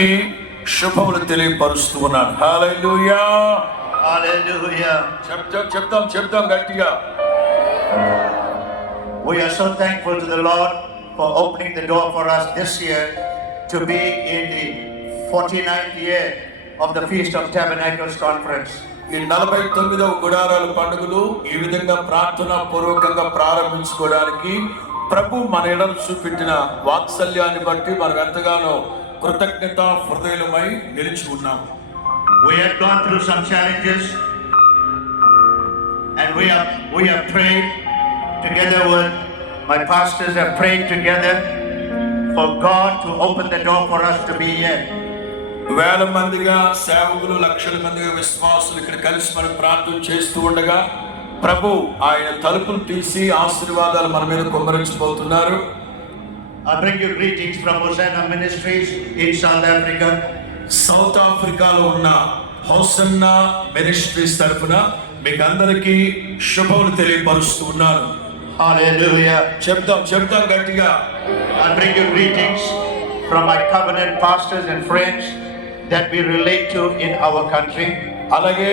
అందరికీ శుభములు తెలియపరుస్తూ ఉన్నాను. హల్లెలూయా, Hallelujah. చెప్తాం గట్టిగా. We are so thankful to the Lord for opening the door for us this year to be in the 49th year of the Feast of Tabernacles Conference. ఈ 49వ గుడారాల పండుగలు ఈ విధంగా ప్రార్థనా పూర్వకంగా ప్రారంభించుకోవడానికి ప్రభు మన ఎడలు చూపెట్టిన వాత్సల్యాన్ని బట్టి మనం ఎంతగానో కృతజ్ఞత హృదయమై నిలిచి ఉన్నాం. We have gone through some challenges and we have prayed together with my pastors have prayed together for God to open the door for us to be here. వేల మందిగా సేవకులు, లక్షల మందిగా విశ్వాసులు ఇక్కడ కలిసి మనం ప్రార్థన చేస్తూ ఉండగా ప్రభు ఆయన తలుపులు తీసి ఆశీర్వాదాలు మన మీద కుమ్మరించబోతున్నారు. I bring you greetings from Hosanna Ministries in South Africa. South ఆఫ్రికాలో ఉన్న హోసన్నా మినిస్ట్రీస్ తరఫున మీకు అందరికీ శుభములు తెలియపరుస్తూ ఉన్నాను. Hallelujah. చెప్తాం గట్టిగా. I bring you greetings from my covenant pastors and friends that we relate to in our country. అలాగే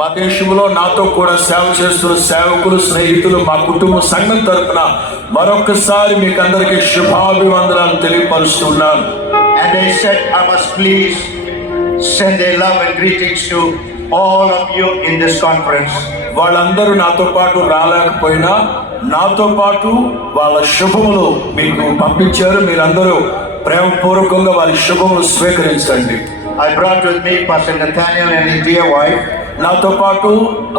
మా దేశంలో నాతో కూడా సేవ చేస్తున్న సేవకులు, స్నేహితులు, మా కుటుంబ సంఘం తరఫున మరొకసారి మీకు అందరికీ శుభాభివందనాలు తెలియపరుస్తున్నాను. And they said, I must please send their love and greetings to all of you in this conference. వాళ్ళందరూ నాతో పాటు రాలేకపోయినా నాతో పాటు వాళ్ళ శుభములు మీకు పంపించారు. మీరందరూ ప్రేమపూర్వకంగా వారి శుభములు స్వీకరించండి. I brought with me Pastor Nathaniel and his dear wife. నాతో పాటు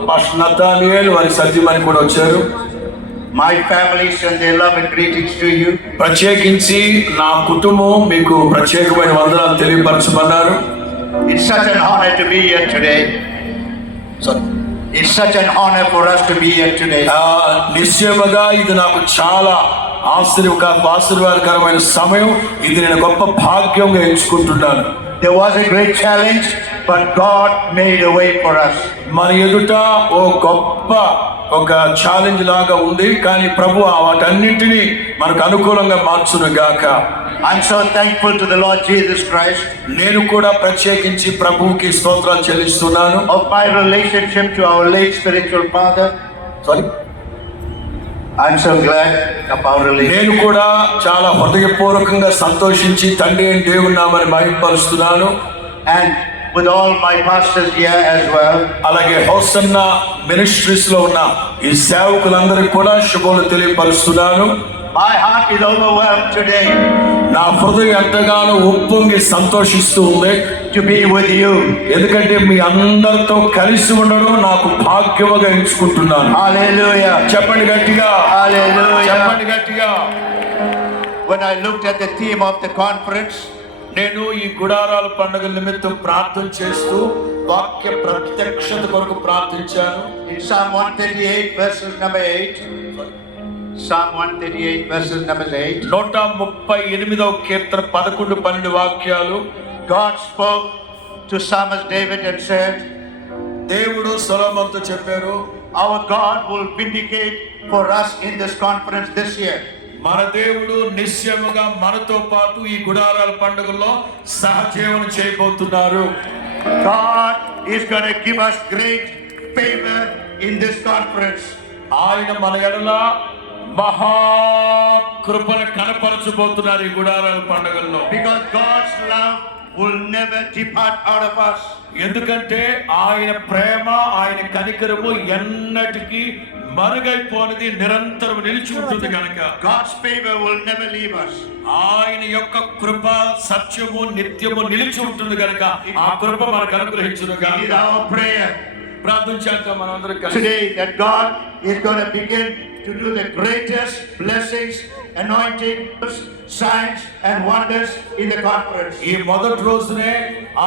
పాస్టర్ నతానియేల్ వారి సతీమణి కూడా వచ్చారు. My family send their love and greetings to you. ప్రత్యేకించి నా కుటుంబం మీకు ప్రత్యేకమైన వందనాలు తెలియపరచమన్నారు. It's such an honor to be here today. It's such an honor for us to be here today. నిశ్చయముగా ఇది నాకు చాలా ఆశీర్వాదకరమైన సమయం. ఇది నేను గొప్ప భాగ్యంగా ఎంచుకుంటున్నాను. There was a great challenge, but God made a way for us. మన ఎదుట ఒక ఛాలెంజ్ లాగా ఉంది, కానీ ప్రభు వాటన్నింటినీ మనకు అనుకూలంగా మార్చును గాక. I'm so thankful to the Lord Jesus Christ. నేను కూడా ప్రత్యేకించి ప్రభువుకి స్తోత్రాలు చెల్లిస్తున్నాను. Of my relationship to our late spiritual father. I'm so glad of our relationship. నేను కూడా చాలా హృదయపూర్వకంగా సంతోషించి తండ్రి అయిన దేవుని నామమును మహిమపరుస్తున్నాను. And with all my pastors here as well. అలాగే హోసన్నా మినిస్ట్రీస్ లో ఉన్న ఈ సేవకులందరికీ కూడా శుభములు తెలియపరుస్తున్నాను. My heart is overwhelmed today. నా హృదయం ఎంతగానో ఉప్పొంగి సంతోషిస్తూ ఉంది to be with you. ఎందుకంటే మీ అందరితో కలిసి ఉండడం నాకు భాగ్యముగా ఎంచుకుంటున్నాను. Hallelujah. చెప్పండి గట్టిగా. Hallelujah. చెప్పండి గట్టిగా. When I looked at the theme of the conference, నేను ఈ గుడారాల పండుగ నిమిత్తం ప్రార్థన చేస్తూ వాక్య ప్రత్యక్షత కొరకు ప్రార్థించాను. in Psalm 138 verses number 8. Psalm 138 verses number 8. 138వ కీర్తన 11, 12 వాక్యాలు. God spoke to Psalmist David and said, దేవుడు సొలొమోనుతో చెప్పారు, our God will vindicate for us in this conference this year. మన దేవుడు నిశ్చయముగా మనతో పాటు ఈ గుడారాల పండుగలో సహజీవన చేయబోతున్నారు. God is going to give us great favor in this conference. ఆయన మన ఎడల మహా కృపను కనపరచబోతున్నారు ఈ గుడారాల పండుగల్లో. Because God's love will never depart out of us. ఎందుకంటే ఆయన ప్రేమ, ఆయన కనికరము ఎన్నటికీ మరుగైపోనిది, నిరంతరం నిలిచి ఉంటుంది కనుక. God's favor will never leave us. ఆయన యొక్క కృప, సత్యము నిత్యము నిలిచి ఉంటుంది కనుక ఆ కృప మనకు అనుగ్రహించును గాక. It is our prayer ప్రార్థించాక మనందరం కలిసి today that God is going to begin to do the greatest blessings, anointing, signs and wonders in the conference. ఈ మొదటి రోజునే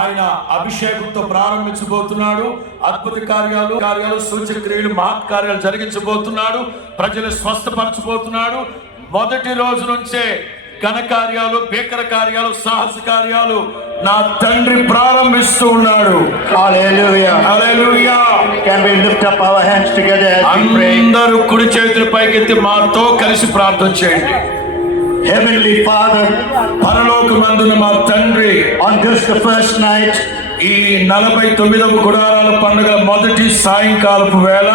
ఆయన అభిషేకంతో ప్రారంభించబోతున్నాడు. అద్భుత కార్యాలు, సూచక క్రియలు, మహత్ కార్యాలు జరిగించబోతున్నాడు. ప్రజలు స్వస్థపరచబోతున్నాడు. మొదటి రోజు నుంచే ఘనకార్యాలు, భీకర కార్యాలు, సాహస కార్యాలు నా తండ్రి ప్రారంభిస్తూ ఉన్నాడు. Hallelujah. Hallelujah. Can we lift up our hands together as we pray? అందరూ కుడి చేతుల పైకెత్తి మాతో కలిసి ప్రార్థన చేయండి. Heavenly Father, పరలోకమందున మా తండ్రి, on this the first night, ఈ 49వ గుడారాల పండుగ మొదటి సాయంకాలపు వేళ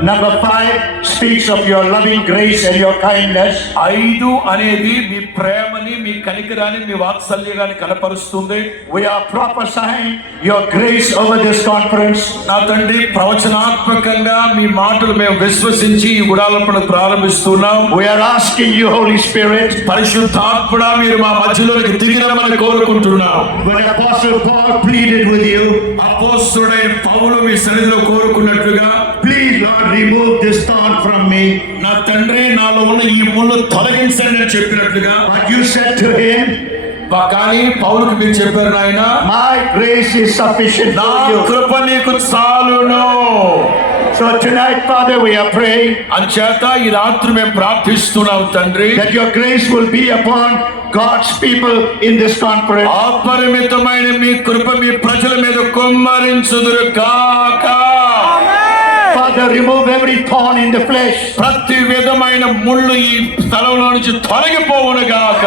number 5 speaks of your loving grace and your kindness. 5 అనేది మీ ప్రేమని, మీ కనికరాన్ని, మీ వాత్సల్యాన్ని కనపరుస్తుంది. We are prophesying your grace over this conference. నా తండ్రి, ప్రవచనాత్మకంగా మీ మాటలు మేము విశ్వసించి ఈ గుడాలను ప్రారంభిస్తున్నాం. We are asking you, Holy Spirit, పరిశుద్ధాత్ముడా, మీరు మా మధ్యలోకి దిగిరమని కోరుకుంటున్నాం. when Apostle Paul pleaded with you, అపోస్తలుడైన పౌలు మీ సన్నిధిలో కోరుకున్నట్లుగా, please Lord remove this thorn from me. నా తండ్రి, నాలో ఉన్న ఈ ముళ్ళు తొలగించండి అని చెప్పినట్లుగా, But you said to him, కానీ పౌలుకు మీరు చెప్పారు, నాయన my grace is sufficient నా for you. కృప నీకు చాలును. So tonight, Father, we are praying అంచేత ఈ రాత్రి మేము ప్రార్థిస్తున్నాం తండ్రి, that your grace will be upon God's people in this conference. అపరిమితమైన మీ కృప మీ ప్రజల మీద కుమ్మరించుదురు కాక. Father, remove every thorn in the flesh, ప్రతి విధమైన ముళ్ళు ఈ స్థలంలో నుంచి తొలగిపోవును గాక.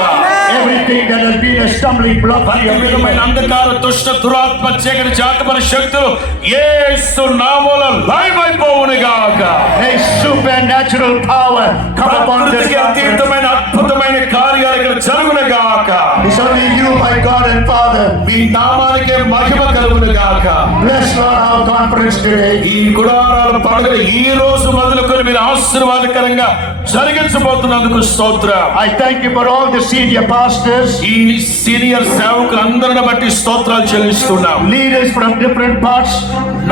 everything that has been a stumbling block for ప్రతి your విధమైన people. అంధకార దుష్ట దురాత్మ చీకటి జాతపర శక్తులు యేసు నామములో లయమైపోవును గాక. May supernatural power come upon this ప్రకృతికి conference. అతీతమైన అద్భుతమైన కార్యాలు ఇక్కడ జరుగును గాక. It's only you, my God and Father. మీ నామానికే మహిమ కలుగును గాక. Bless, Lord, our conference today. ఈ గుడారాల పండుగ ఈ రోజు మొదలుకొని మీరు ఆశీర్వాదకరంగా జరిగించబోతున్నందుకు స్తోత్రం. I thank you for all the senior pastors, ఈ సీనియర్ సేవకులందరిని బట్టి స్తోత్రాలు చెల్లిస్తున్నాం. leaders from different parts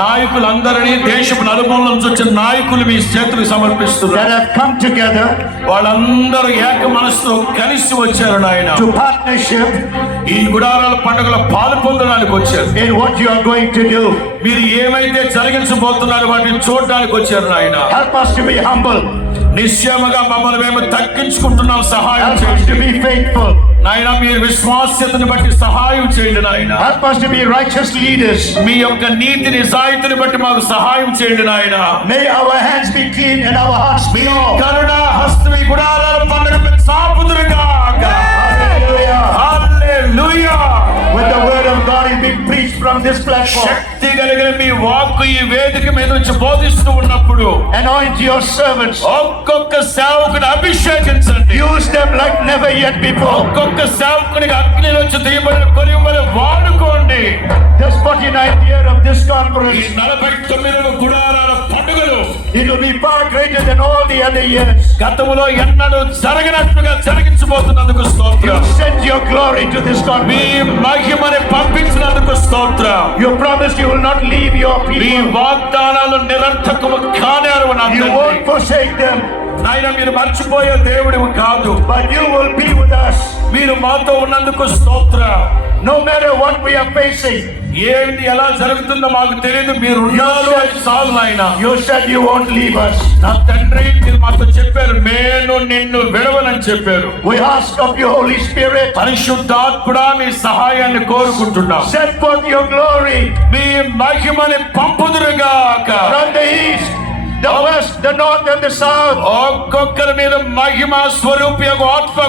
నాయకులందరినీ, దేశపు నలుమూల నుంచి వచ్చిన నాయకులు మీ చేతులకు సమర్పిస్తున్నారు. that have come together వాళ్ళందరూ ఏక మనసుతో కలిసి వచ్చారు నాయన. to partnership ఈ గుడారాల పండుగలో పాలు పొందడానికి వచ్చారు. in what you are going to do. మీరు ఏమైతే జరిగించబోతున్నారో వాటిని చూడడానికి వచ్చారు నాయన. Help us to be humble. నిశ్చయముగా మమ్మల్ని మేము తగ్గించుకుంటున్నాం, సహాయం Help us చేయండి to be faithful. నాయన. మీరు విశ్వాస్యతను బట్టి సహాయం చేయండి నాయన. Help us to be righteous leaders. మీ యొక్క నీతి నిజాయితీని బట్టి మాకు సహాయం చేయండి నాయన. May our hands be clean and our hearts me pure. కరుణా హస్తం ఈ గుడారాల పండుగ సాపుదురుగాక. Hallelujah. Hallelujah. When the word of God is being preached from this platform, శక్తి కలిగిన మీ వాక్కు ఈ వేదిక మీద నుంచి బోధిస్తూ ఉన్నప్పుడు anoint your servants. ఒక్కొక్క సేవకుని అభిషేకించండి. Use them like never yet before. ఒక్కొక్క సేవకునికి అగ్ని నుంచి తీయబడిన కొలిమని వాడుకోండి. This 49th year of this ఈ conference, 49వ గుడారాల పండుగలు it will be far greater than all the other years. గతములో ఎన్నడూ జరగనట్లుగా జరిగించబోతున్నందుకు You స్తోత్రం. sent your glory to this me conference. మహిమని పంపించినందుకు స్తోత్రం. You promised you will not leave your me people. వాగ్దానాలు నిరంతకము కానేరు You won't forsake them, నాయన. మీరు మర్చిపోయే దేవుడివి కాదు. but you will be with us. మీరు మాతో ఉన్నందుకు స్తోత్రం. No matter what we are facing, ఏంటి ఎలా జరుగుతుందో మాకు తెలియదు, మీరు ఉన్నారు అని చాలు నాయన. you said you won't leave us. నా తండ్రి, మీరు మాతో చెప్పారు, నేను నిన్ను విడవనని చెప్పారు. We ask of you, Holy Spirit, పరిశుద్ధాత్ముడా, మీ సహాయాన్ని కోరుకుంటున్నాం. send forth your glory me మహిమని పంపుదురుగాక. from the east, the west, the north and the south. ఒక్కొక్కరి మీద మహిమ స్వరూపి ఆత్మ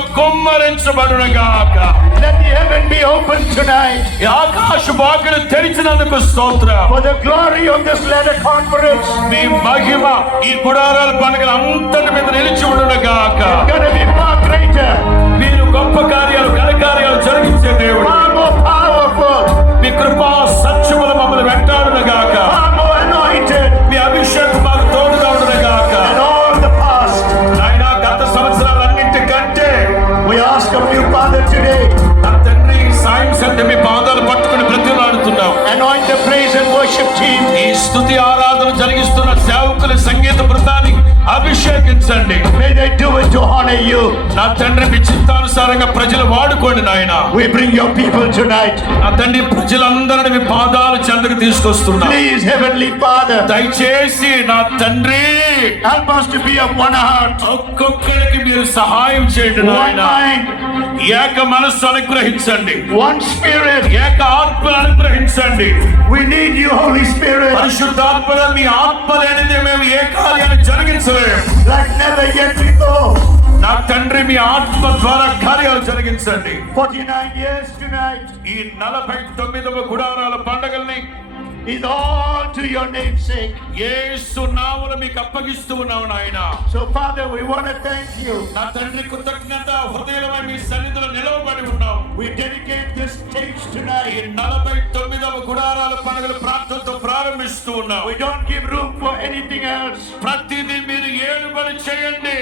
కుమ్మరించబడునుగాక. Let the heaven be open tonight ఈ ఆకాశ వాకిలు తెరిచినందుకు స్తోత్రం. for the glory of this latter conference. మీ మహిమ ఈ గుడారాల పండుగల అంతటి మీద నిలిచి ఉండునుగాక. Gonna be far greater, మీరు గొప్ప కార్యాలు, ఘన కార్యాలు జరిగించే దేవుడు. far more powerful, మీ కృపా సత్యములు మమ్మల్ని వెంటాడునుగాక. far more anointed మీ అభిషేకం మాకు తోడుగా ఉండునుగాక. than all the past. నాయన, గత సంవత్సరాలన్నింటికంటే We ask of you, Father, today, నా తండ్రి, ఈ సాయం సంధ్య మీ పాదాలు పట్టుకుని బ్రతిలాడుతున్నాం. anoint the praise and worship team. ఈ స్తుతి ఆరాధన జరిగిస్తున్న సేవకుల సంగీత బృందాన్ని అభిషేకించండి. May they do it to honor you. నా తండ్రి, మీ చిత్తానుసారంగా ప్రజలు వాడుకోండి నాయన. We bring your people tonight. నా తండ్రి, ప్రజలందరినీ మీ పాదాల చెంతకు తీసుకొస్తున్నా. Please, Heavenly Father, దయచేసి నా తండ్రి, help us to be of one heart, ఒక్కొక్కరికి మీరు సహాయం చేయండి one నాయన. mind, ఏక మనస్సు అనుగ్రహించండి. one spirit. ఏక ఆత్మను అనుగ్రహించండి. We need you, Holy Spirit, పరిశుద్ధాత్మ, మీ ఆత్మ లేనిదే మేము ఏ కార్యాన్ని జరిగించలేము. like never yet before. నా తండ్రి మీ ఆత్మ ద్వారా కార్యాలు జరిగించండి. 49 years tonight ఈ 49వ గుడారాల పండగల్ని is all to your name's sake. యేసు నామమున మీకు అప్పగిస్తూ ఉన్నాము నాయన. So Father, we want to thank you. నా తండ్రి కృతజ్ఞత హృదయమై మీ సన్నిధిలో నిలవబడి ఉన్నాం. We dedicate this stage ఈ tonight. 49వ గుడారాల పండుగల ప్రార్థనతో ప్రారంభిస్తూ ఉన్నాం. We don't give room for anything else ప్రతిదీ మీరు ఏలుబడి చేయండి.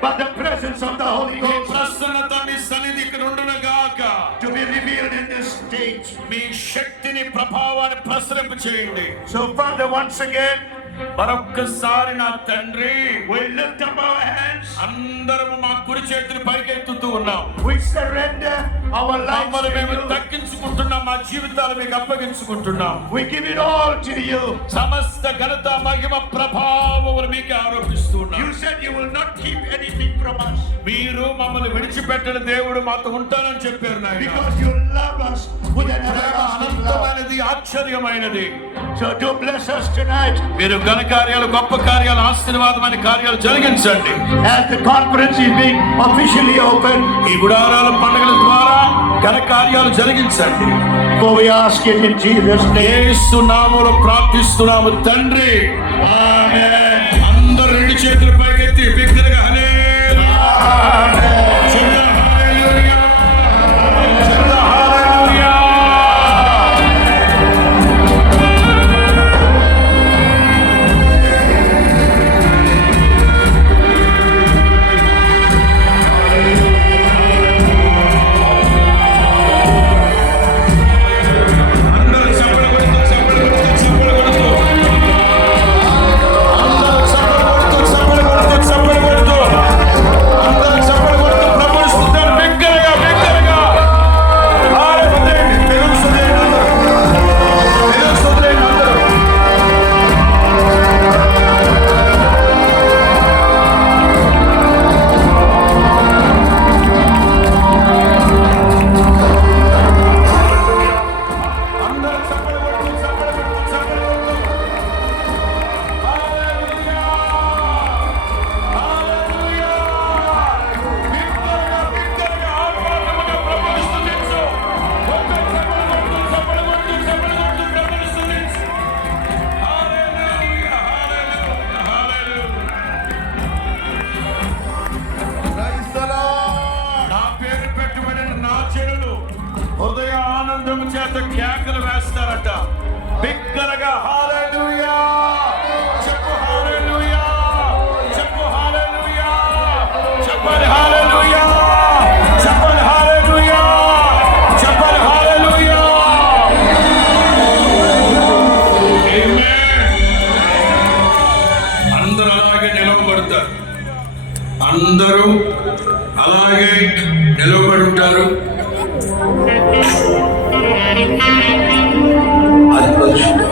but the presence of the Holy me Ghost ప్రసన్నత మీ సన్నిధి ఇక్కడ ఉండునుగాక. to be revealed in this stage. మీ శక్తిని ప్రభావాన్ని ప్రసరింప చేయండి. So Father, once again, మరొక్కసారి నా తండ్రి we lift up our hands. అందరము మా కుడి చేతిని పైకెత్తుతూ ఉన్నాం. We surrender our lives మమ్మల్ని to మేము you. తగ్గించుకుంటున్నాం. మా జీవితాలు మీకు అప్పగించుకుంటున్నాం. We give it all to you. సమస్త ఘనత మహిమ ప్రభావములు మీకు ఆరోపిస్తున్నాం. You said you will not keep anything from us మీరు మమ్మల్ని విడిచిపెట్టిన దేవుడు మాతో ఉంటానని చెప్పారు నాయన. because you love us with an Prema everlasting love. అనంతమైనది, ఆశ్చర్యమైనది. So do bless us tonight మీరు ఘన కార్యాలు, గొప్ప కార్యాలు, ఆశీర్వాదమైన కార్యాలు జరిగించండి. as the conference is being officially opened. ఈ గుడారాల పండుగల ద్వారా ఘన కార్యాలు జరిగించండి. For we ask it in Jesus' name. యేసు నామములో ప్రార్థిస్తున్నాము తండ్రి. Amen. అందరూ రెండు చేతులు పైకెత్తి బిగ్గరగా హల్లెలూయా. చిన్న హల్లెలూయా. చిన్న హల్లెలూయా. అందరూ చప్పట్లు కొడుతూ, చప్పట్లు కొడుతూ, చప్పట్లు కొడుతూ. అందరూ చప్పట్లు కొడుతూ, చప్పట్లు కొడుతూ, చప్పట్లు కొడుతూ. అందరూ చప్పట్లు కొడుతూ ప్రభువుని స్తుతిద్దాం. బిగ్గరగా, బిగ్గరగా. హల్లెలూయా. తెలుగు స్తుతియండి అందరూ. తెలుగు స్తుతియండి అందరూ. అందరూ చప్పట్లు కొడుతూ, చప్పట్లు కొడుతూ, చప్పట్లు కొడుతూ. హల్లెలూయా. హల్లెలూయా. బిగ్గరగా, బిగ్గరగా, ఆర్భాటముగా ప్రభువుని స్తుతించు. ఒక్క చప్పట్లు కొడుతూ, చప్పట్లు కొడుతూ, చప్పట్లు కొడుతూ ప్రభువుని స్తుతించు. హల్లెలూయా. హల్లెలూయా. హల్లెలూయా. Praise the Lord. నా పేరు పెట్టుబడిన నా జనులు హృదయ ఆనందము చేత కేకలు వేస్తారట. బిగ్గరగా హల్లెలూయా. చెప్పు హల్లెలూయా. చెప్పు హల్లెలూయా. చెప్పాలి హల్లెలూయా. చెప్పాలి హల్లెలూయా. చెప్పాలి హల్లెలూయా. ఆమేన్. అందరూ అలాగే నిలవబడతారు. అందరూ అలాగే నిలబడి ఉంటారు. అది పరిశుద్ధ